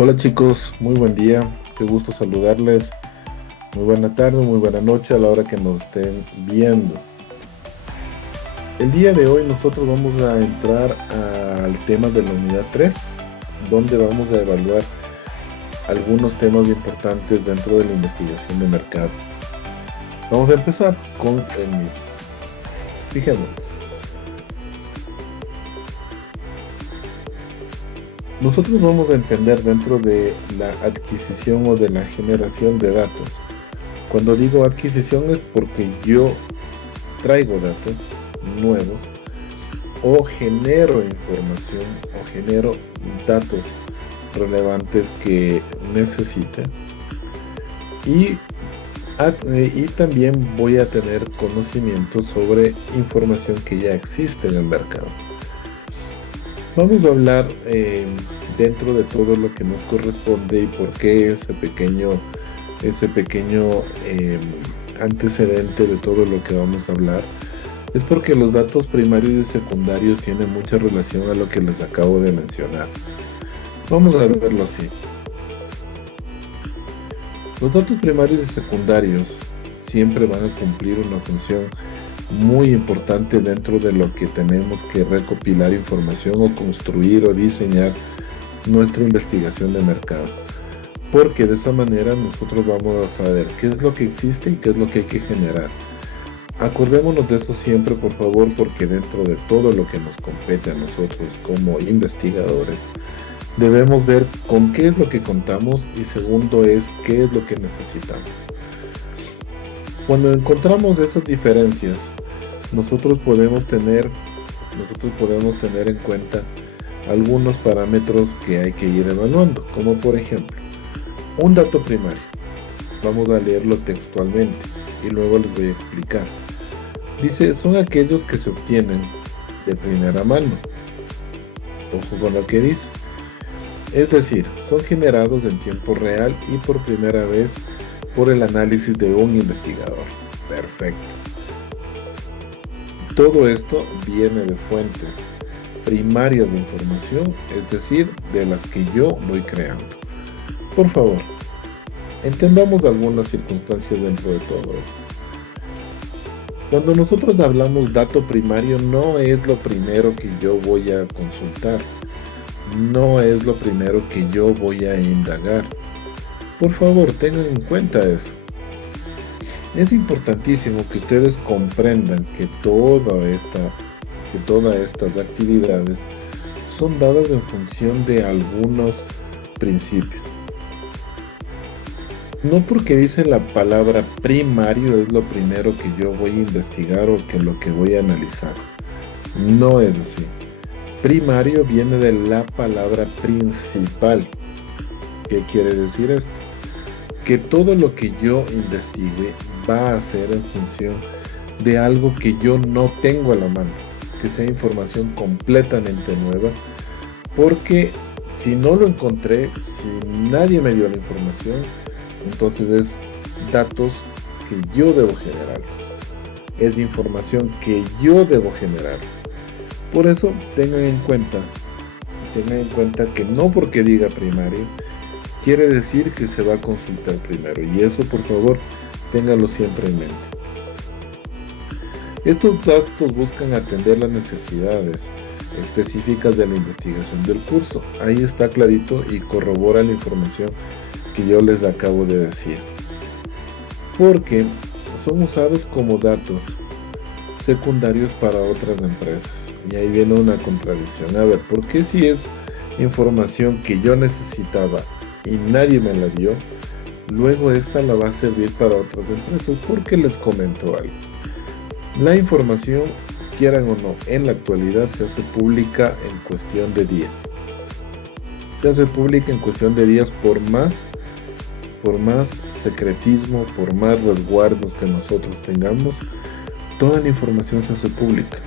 Hola chicos, muy buen día, qué gusto saludarles, muy buena tarde, muy buena noche a la hora que nos estén viendo. El día de hoy nosotros vamos a entrar al tema de la unidad 3, donde vamos a evaluar algunos temas importantes dentro de la investigación de mercado. Vamos a empezar con el mismo. Fijémonos, nosotros vamos a entender dentro de la adquisición o de la generación de datos. Cuando digo adquisición es porque yo traigo datos nuevos o genero información o genero datos relevantes que necesite y, y también voy a tener conocimiento sobre información que ya existe en el mercado. Vamos a hablar dentro de todo lo que nos corresponde y por qué ese pequeño antecedente de todo lo que vamos a hablar. Es porque los datos primarios y secundarios tienen mucha relación a lo que les acabo de mencionar. Vamos a verlo así. Los datos primarios y secundarios siempre van a cumplir una función muy importante dentro de lo que tenemos que recopilar información o construir o diseñar nuestra investigación de mercado. Porque de esa manera nosotros vamos a saber qué es lo que existe y qué es lo que hay que generar. Acordémonos de eso siempre, por favor, porque dentro de todo lo que nos compete a nosotros como investigadores, debemos ver con qué es lo que contamos y segundo es qué es lo que necesitamos. Cuando encontramos esas diferencias, nosotros podemos tener en cuenta algunos parámetros que hay que ir evaluando, como por ejemplo, un dato primario. Vamos a leerlo textualmente y luego les voy a explicar. Dice, son aquellos que se obtienen de primera mano. Ojo con lo que dice. Es decir, son generados en tiempo real y por primera vez por el análisis de un investigador. Perfecto. Todo esto viene de fuentes primarias de información, es decir, de las que yo voy creando. Por favor, entendamos algunas circunstancias dentro de todo esto. Cuando nosotros hablamos dato primario, no es lo primero que yo voy a consultar, no es lo primero que yo voy a indagar. Por favor, tengan en cuenta eso. Es importantísimo que ustedes comprendan que todas estas actividades son dadas en función de algunos principios. No porque dice la palabra primario es lo primero que yo voy a investigar o que lo que voy a analizar. No es así. Primario viene de la palabra principal. ¿Qué quiere decir esto? Que todo lo que yo investigue va a ser en función de algo que yo no tengo a la mano, que sea información completamente nueva, porque si no lo encontré, si nadie me dio la información, entonces es datos que yo debo generarlos, es información que yo debo generar. Por eso tengan en cuenta que no porque diga primario quiere decir que se va a consultar primero, y eso por favor ténganlo siempre en mente. Estos datos buscan atender las necesidades específicas de la investigación del curso. Ahí está clarito y corrobora la información que yo les acabo de decir. Porque son usados como datos secundarios para otras empresas. Y ahí viene una contradicción. A ver, ¿por qué si es información que yo necesitaba y nadie me la dio, luego esta la va a servir para otras empresas? Porque les comento algo. La información, quieran o no, en la actualidad se hace pública en cuestión de días. Se hace pública en cuestión de días por más secretismo, por más resguardos que nosotros tengamos, toda la información se hace pública.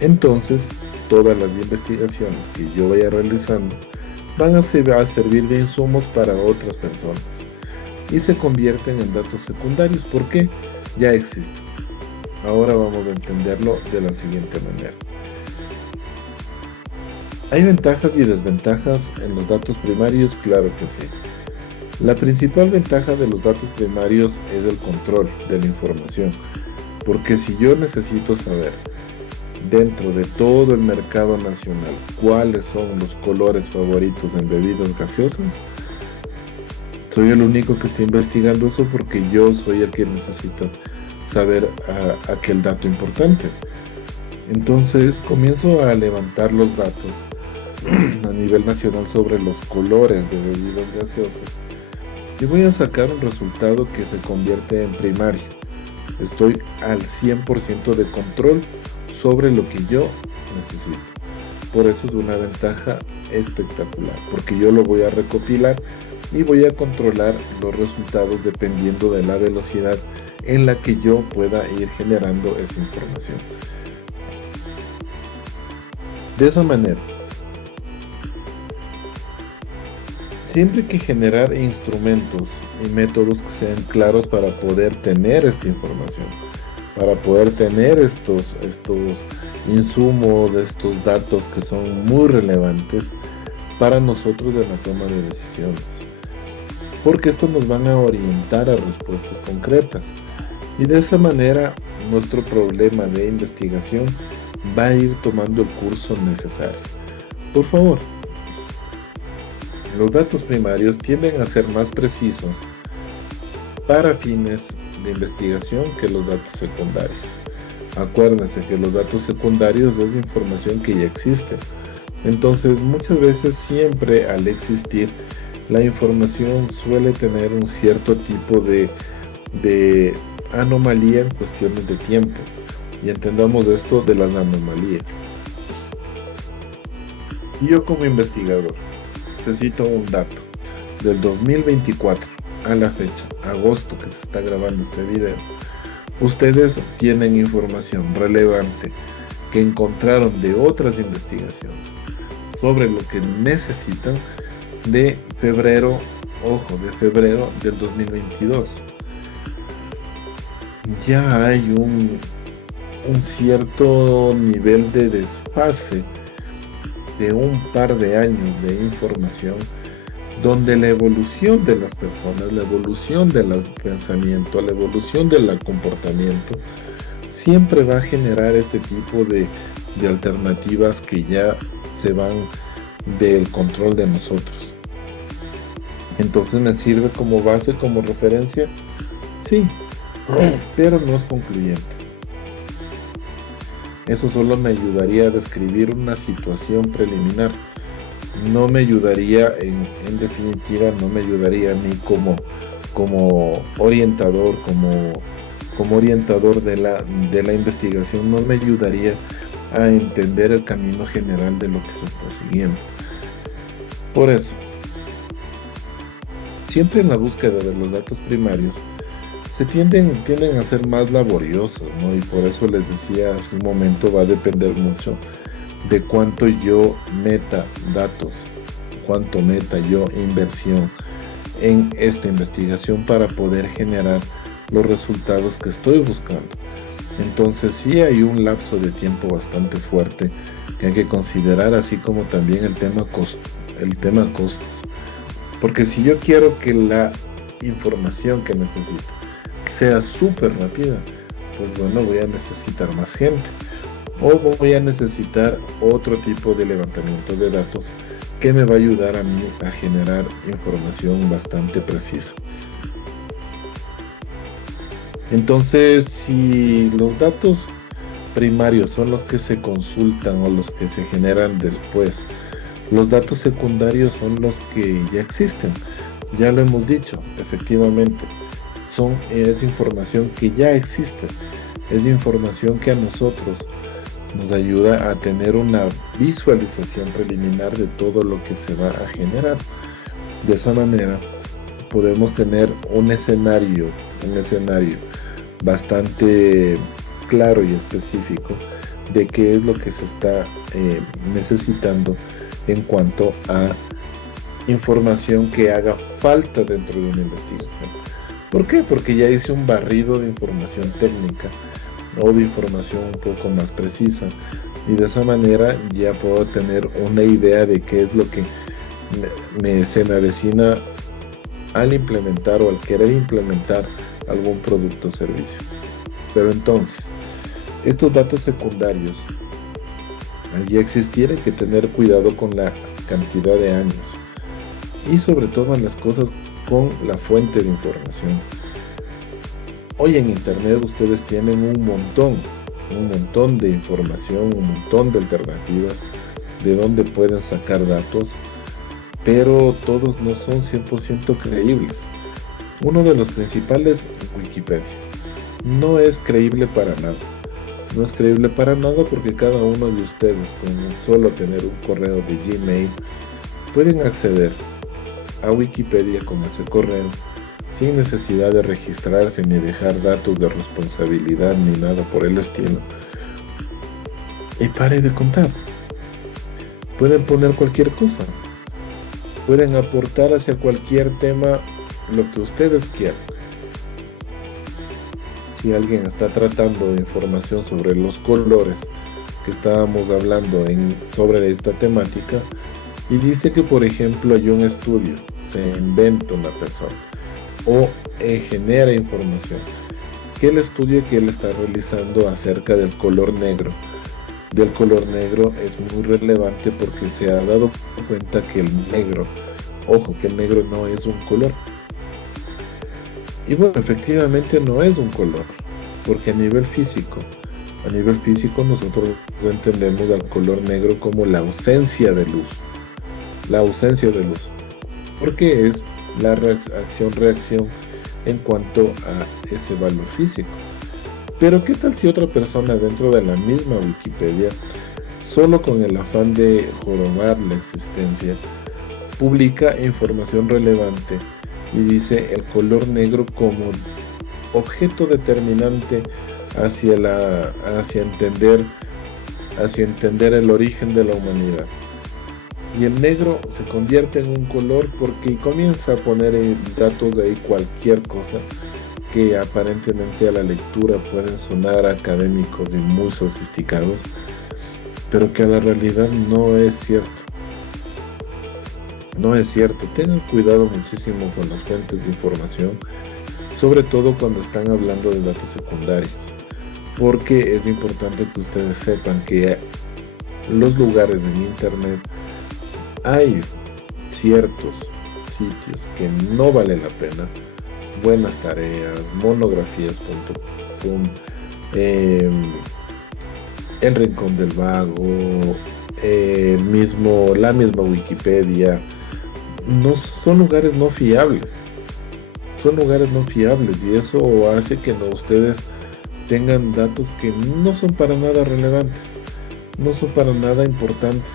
Entonces, todas las investigaciones que yo vaya realizando van a servir de insumos para otras personas y se convierten en datos secundarios porque ya existen. Ahora vamos a entenderlo de la siguiente manera. ¿Hay ventajas y desventajas en los datos primarios? Claro que sí. La principal ventaja de los datos primarios es el control de la información, porque si yo necesito saber dentro de todo el mercado nacional cuáles son los colores favoritos en bebidas gaseosas, soy el único que está investigando eso porque yo soy el que necesita saber aquel dato importante. Entonces comienzo a levantar los datos a nivel nacional sobre los colores de bebidas gaseosas y voy a sacar un resultado que se convierte en primario. Estoy al 100% de control sobre lo que yo necesito. Por eso es una ventaja espectacular, porque yo lo voy a recopilar y voy a controlar los resultados dependiendo de la velocidad en la que yo pueda ir generando esa información. De esa manera, siempre hay que generar instrumentos y métodos que sean claros para poder tener esta información, para poder tener estos insumos, estos datos que son muy relevantes para nosotros en la toma de decisiones. Porque estos nos van a orientar a respuestas concretas. Y de esa manera nuestro problema de investigación va a ir tomando el curso necesario. Por favor, los datos primarios tienden a ser más precisos para fines de investigación que los datos secundarios. Acuérdense que los datos secundarios es información que ya existe. Entonces, muchas veces siempre al existir, la información suele tener un cierto tipo de anomalía en cuestiones de tiempo. Y entendamos esto de las anomalías. Y yo como investigador necesito un dato del 2024 a la fecha, agosto que se está grabando este video. Ustedes tienen información relevante que encontraron de otras investigaciones sobre lo que necesitan de febrero, de febrero del 2022. Ya hay un cierto nivel de desfase de un par de años de información donde la evolución de las personas, la evolución del pensamiento, la evolución del comportamiento siempre va a generar este tipo de alternativas que ya se van del control de nosotros. Entonces me sirve como base, como referencia, sí, pero no es concluyente. Eso solo me ayudaría a describir una situación preliminar. No me ayudaría, en definitiva, no me ayudaría a mí como orientador, como orientador de la investigación, no me ayudaría a entender el camino general de lo que se está siguiendo. Por eso, siempre en la búsqueda de los datos primarios, tienden a ser más laboriosos, ¿no? Y por eso les decía hace un momento, va a depender mucho de cuánto yo meta datos, cuánto meta yo inversión en esta investigación para poder generar los resultados que estoy buscando. Entonces sí hay un lapso de tiempo bastante fuerte que hay que considerar, así como también el tema costos. Porque si yo quiero que la información que necesito sea súper rápida, pues bueno, voy a necesitar más gente o voy a necesitar otro tipo de levantamiento de datos que me va a ayudar a mí a generar información bastante precisa. Entonces, si los datos primarios son los que se consultan o los que se generan después, los datos secundarios son los que ya existen. Ya lo hemos dicho, efectivamente. Es información que ya existe, es información que a nosotros nos ayuda a tener una visualización preliminar de todo lo que se va a generar. De esa manera podemos tener un escenario bastante claro y específico de qué es lo que se está necesitando en cuanto a información que haga falta dentro de una investigación. ¿Por qué? Porque ya hice un barrido de información técnica o de información un poco más precisa. Y de esa manera ya puedo tener una idea de qué es lo que se me avecina al implementar o al querer implementar algún producto o servicio. Pero entonces, estos datos secundarios, al ya existir, hay que tener cuidado con la cantidad de años y sobre todas las cosas con la fuente de información. Hoy en internet ustedes tienen un montón de información, un montón de alternativas de donde pueden sacar datos, pero todos no son 100% creíbles. Uno de los principales, Wikipedia, no es creíble para nada. No es creíble para nada porque cada uno de ustedes, con solo tener un correo de Gmail, pueden acceder a Wikipedia con ese correo sin necesidad de registrarse ni dejar datos de responsabilidad ni nada por el estilo. Y pare de contar. Pueden poner cualquier cosa. Pueden aportar hacia cualquier tema lo que ustedes quieran. Si alguien está tratando información sobre los colores que estábamos hablando sobre esta temática y dice que, por ejemplo, hay un estudio, se inventa una persona o genera información, que el estudio que él está realizando acerca del color negro es muy relevante porque se ha dado cuenta que el negro no es un color. Y bueno, efectivamente no es un color, porque a nivel físico nosotros entendemos al color negro como la ausencia de luz, porque es la acción-reacción en cuanto a ese valor físico. Pero ¿qué tal si otra persona dentro de la misma Wikipedia, solo con el afán de jorobar la existencia, publica información relevante y dice el color negro como objeto determinante hacia entender el origen de la humanidad? Y el negro se convierte en un color porque comienza a poner datos de ahí cualquier cosa que aparentemente a la lectura pueden sonar académicos y muy sofisticados, pero que a la realidad no es cierto. No es cierto. Tengan cuidado muchísimo con las fuentes de información, sobre todo cuando están hablando de datos secundarios, porque es importante que ustedes sepan que los lugares en internet hay ciertos sitios que no vale la pena. Buenas Tareas, monografías.com, El Rincón del Vago, la misma Wikipedia, no son lugares no fiables. Y eso hace que ustedes tengan datos que no son para nada relevantes, no son para nada importantes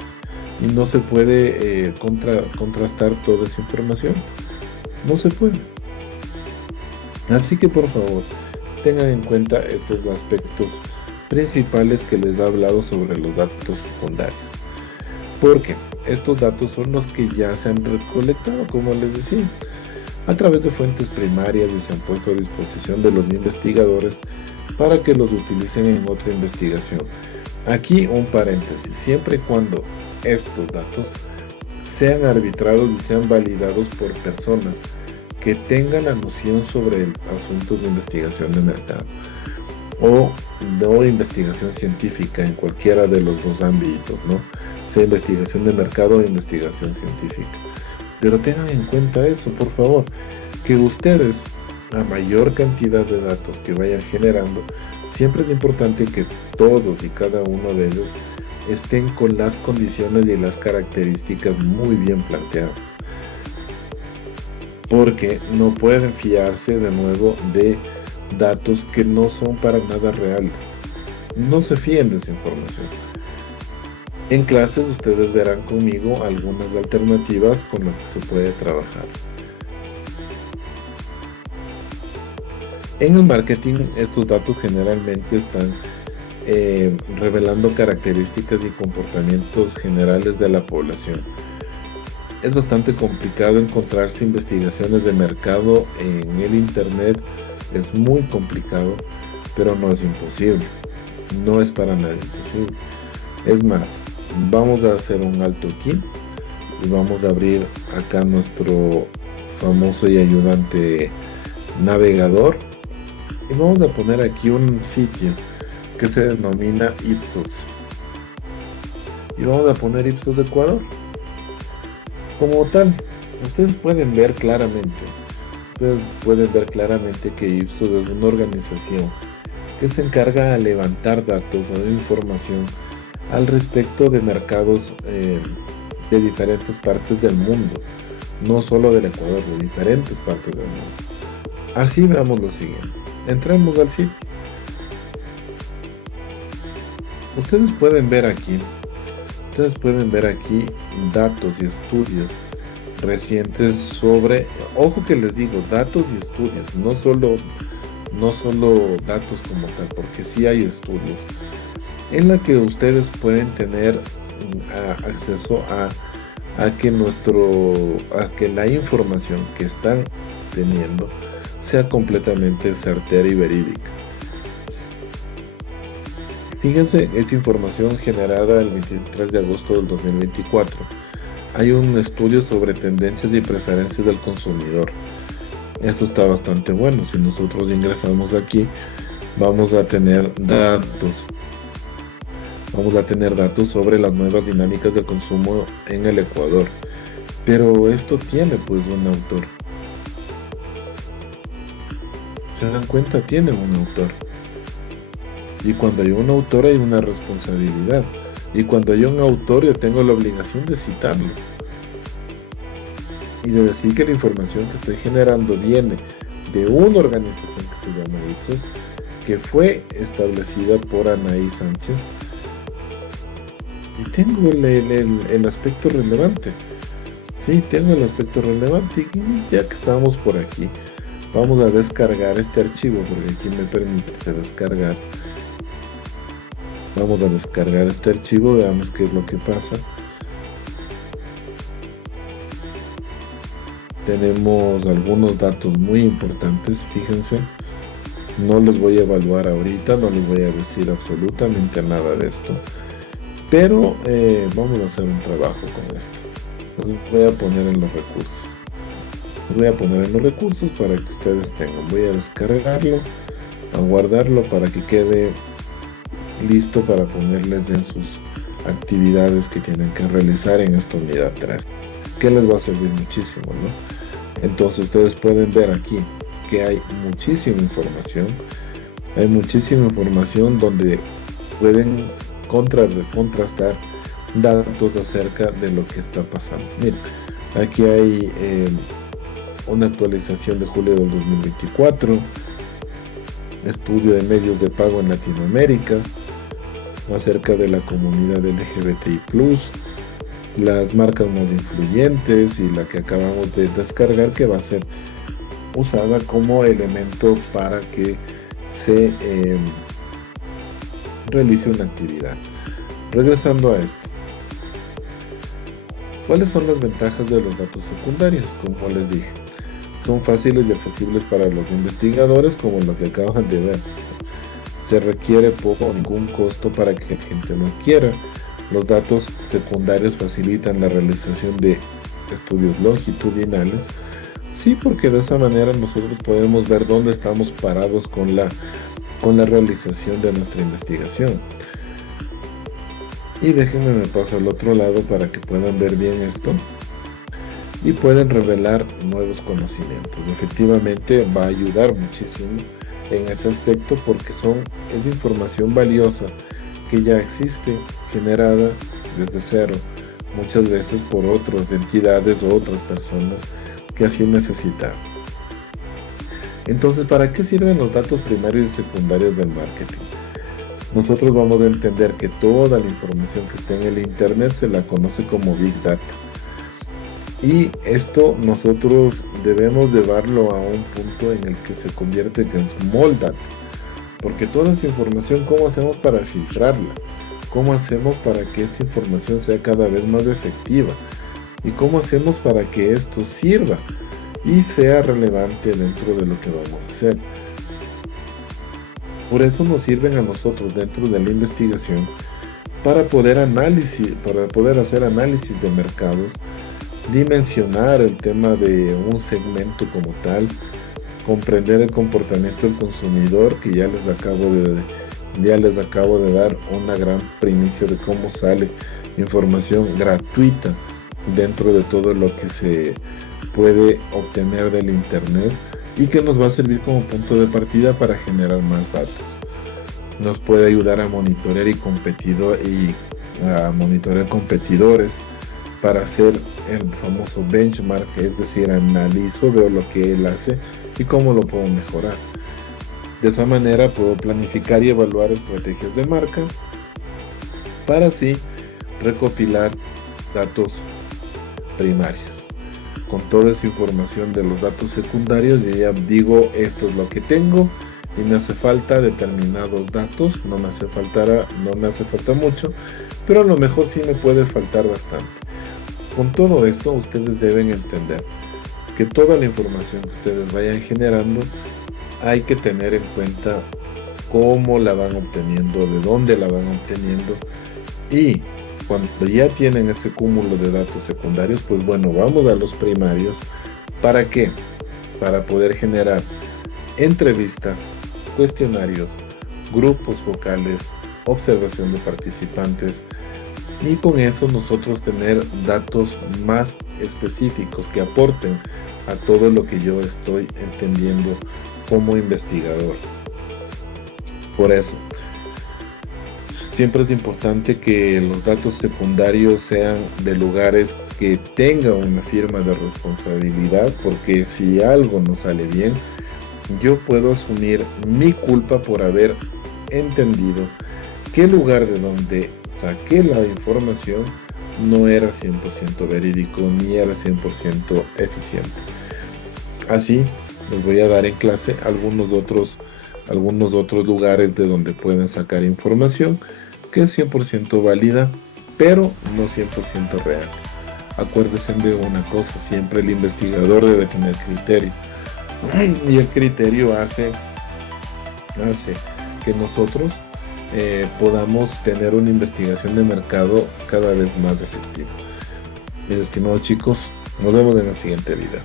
y no se puede contrastar toda esa información. No se puede. Así que por favor, tengan en cuenta estos aspectos principales que les he hablado sobre los datos secundarios, porque estos datos son los que ya se han recolectado, como les decía, a través de fuentes primarias y se han puesto a disposición de los investigadores para que los utilicen en otra investigación. Aquí un paréntesis: siempre y cuando estos datos sean arbitrados y sean validados por personas que tengan la noción sobre asuntos de investigación de mercado o de investigación científica en cualquiera de los dos ámbitos, ¿no? Sea investigación de mercado o investigación científica. Pero tengan en cuenta eso, por favor, que ustedes, a mayor cantidad de datos que vayan generando, siempre es importante que todos y cada uno de ellos estén con las condiciones y las características muy bien planteadas, porque no pueden fiarse de nuevo de datos que no son para nada reales. No se fíen de esa información. En clases ustedes verán conmigo algunas alternativas con las que se puede trabajar. En el marketing, estos datos generalmente están revelando características y comportamientos generales de la población. Es bastante complicado encontrarse investigaciones de mercado en el internet, es muy complicado, pero no es imposible, no es para nada imposible. Es más, vamos a hacer un alto aquí y vamos a abrir acá nuestro famoso y ayudante navegador y vamos a poner aquí un sitio que se denomina Ipsos y vamos a poner Ipsos de Ecuador como tal. Ustedes pueden ver claramente que Ipsos es una organización que se encarga de levantar datos o información al respecto de mercados de diferentes partes del mundo, no solo del Ecuador, de diferentes partes del mundo. Así veamos lo siguiente. Entremos al sitio. Ustedes pueden ver aquí datos y estudios recientes sobre, ojo que les digo, datos y estudios, no solo datos como tal, porque sí hay estudios en la que ustedes pueden tener acceso a que la información que están teniendo sea completamente certera y verídica. Fíjense, esta información generada el 23 de agosto del 2024. Hay un estudio sobre tendencias y preferencias del consumidor. Esto está bastante bueno. Si nosotros ingresamos aquí, vamos a tener datos. Vamos a tener datos sobre las nuevas dinámicas de consumo en el Ecuador. Pero esto tiene pues un autor. ¿Se dan cuenta? Tiene un autor. Y cuando hay un autor hay una responsabilidad. Y cuando hay un autor yo tengo la obligación de citarlo. Y de decir que la información que estoy generando viene de una organización que se llama Ipsos, que fue establecida por Anaí Sánchez. Y tengo el aspecto relevante. Sí, tengo el aspecto relevante. Y ya que estamos por aquí, vamos a descargar este archivo, porque aquí me permite descargar. Vamos a descargar este archivo, veamos qué es lo que pasa. Tenemos algunos datos muy importantes, fíjense. No los voy a evaluar ahorita, no les voy a decir absolutamente nada de esto. Pero vamos a hacer un trabajo con esto. Los voy a poner en los recursos. Los voy a poner en los recursos para que ustedes tengan. Voy a descargarlo, a guardarlo para que quede listo para ponerles en sus actividades que tienen que realizar en esta unidad 3, que les va a servir muchísimo, ¿no? Entonces ustedes pueden ver aquí que hay muchísima información donde pueden contrastar datos acerca de lo que está pasando. Miren, aquí hay una actualización de julio del 2024, estudio de medios de pago en Latinoamérica, acerca de la comunidad LGBTI+, las marcas más influyentes y la que acabamos de descargar, que va a ser usada como elemento para que se realice una actividad. Regresando a esto, ¿cuáles son las ventajas de los datos secundarios? Como les dije, son fáciles y accesibles para los investigadores, como lo que acaban de ver. Se requiere poco o ningún costo para que la gente lo adquiera. Los datos secundarios facilitan la realización de estudios longitudinales. Sí, porque de esa manera nosotros podemos ver dónde estamos parados con la realización de nuestra investigación. Y déjenme me paso al otro lado para que puedan ver bien esto y pueden revelar nuevos conocimientos. Efectivamente va a ayudar muchísimo en ese aspecto, porque es información valiosa que ya existe, generada desde cero, muchas veces por otras entidades o otras personas que así necesitan. Entonces, ¿para qué sirven los datos primarios y secundarios del marketing? Nosotros vamos a entender que toda la información que está en el internet se la conoce como Big Data. Y esto nosotros debemos llevarlo a un punto en el que se convierte en Small Data. Porque toda esa información, ¿cómo hacemos para filtrarla? ¿Cómo hacemos para que esta información sea cada vez más efectiva? ¿Y cómo hacemos para que esto sirva y sea relevante dentro de lo que vamos a hacer? Por eso nos sirven a nosotros dentro de la investigación para poder hacer análisis de mercados, dimensionar el tema de un segmento como tal, comprender el comportamiento del consumidor, que ya les acabo de dar una gran primicia de cómo sale información gratuita dentro de todo lo que se puede obtener del internet y que nos va a servir como punto de partida para generar más datos. Nos puede ayudar a monitorear a monitorear competidores para hacer el famoso benchmark, es decir, analizo, veo lo que él hace y cómo lo puedo mejorar. De esa manera puedo planificar y evaluar estrategias de marca para así recopilar datos primarios. Con toda esa información de los datos secundarios, yo ya digo, esto es lo que tengo y me hace falta determinados datos, no me hace falta mucho, pero a lo mejor sí me puede faltar bastante. Con todo esto, ustedes deben entender que toda la información que ustedes vayan generando, hay que tener en cuenta cómo la van obteniendo, de dónde la van obteniendo, y cuando ya tienen ese cúmulo de datos secundarios, pues bueno, vamos a los primarios. ¿Para qué? Para poder generar entrevistas, cuestionarios, grupos vocales, observación de participantes, y con eso nosotros tener datos más específicos que aporten a todo lo que yo estoy entendiendo como investigador. Por eso, siempre es importante que los datos secundarios sean de lugares que tengan una firma de responsabilidad, porque si algo no sale bien, yo puedo asumir mi culpa por haber entendido que el lugar de donde saqué la información no era 100% verídico ni era 100% eficiente. Así les voy a dar en clase algunos otros lugares de donde pueden sacar información que es 100% válida, pero no 100% real. Acuérdense de una cosa, siempre el investigador debe tener criterio. Y el criterio hace que nosotros podamos tener una investigación de mercado cada vez más efectiva. Mis estimados chicos, nos vemos en el siguiente video.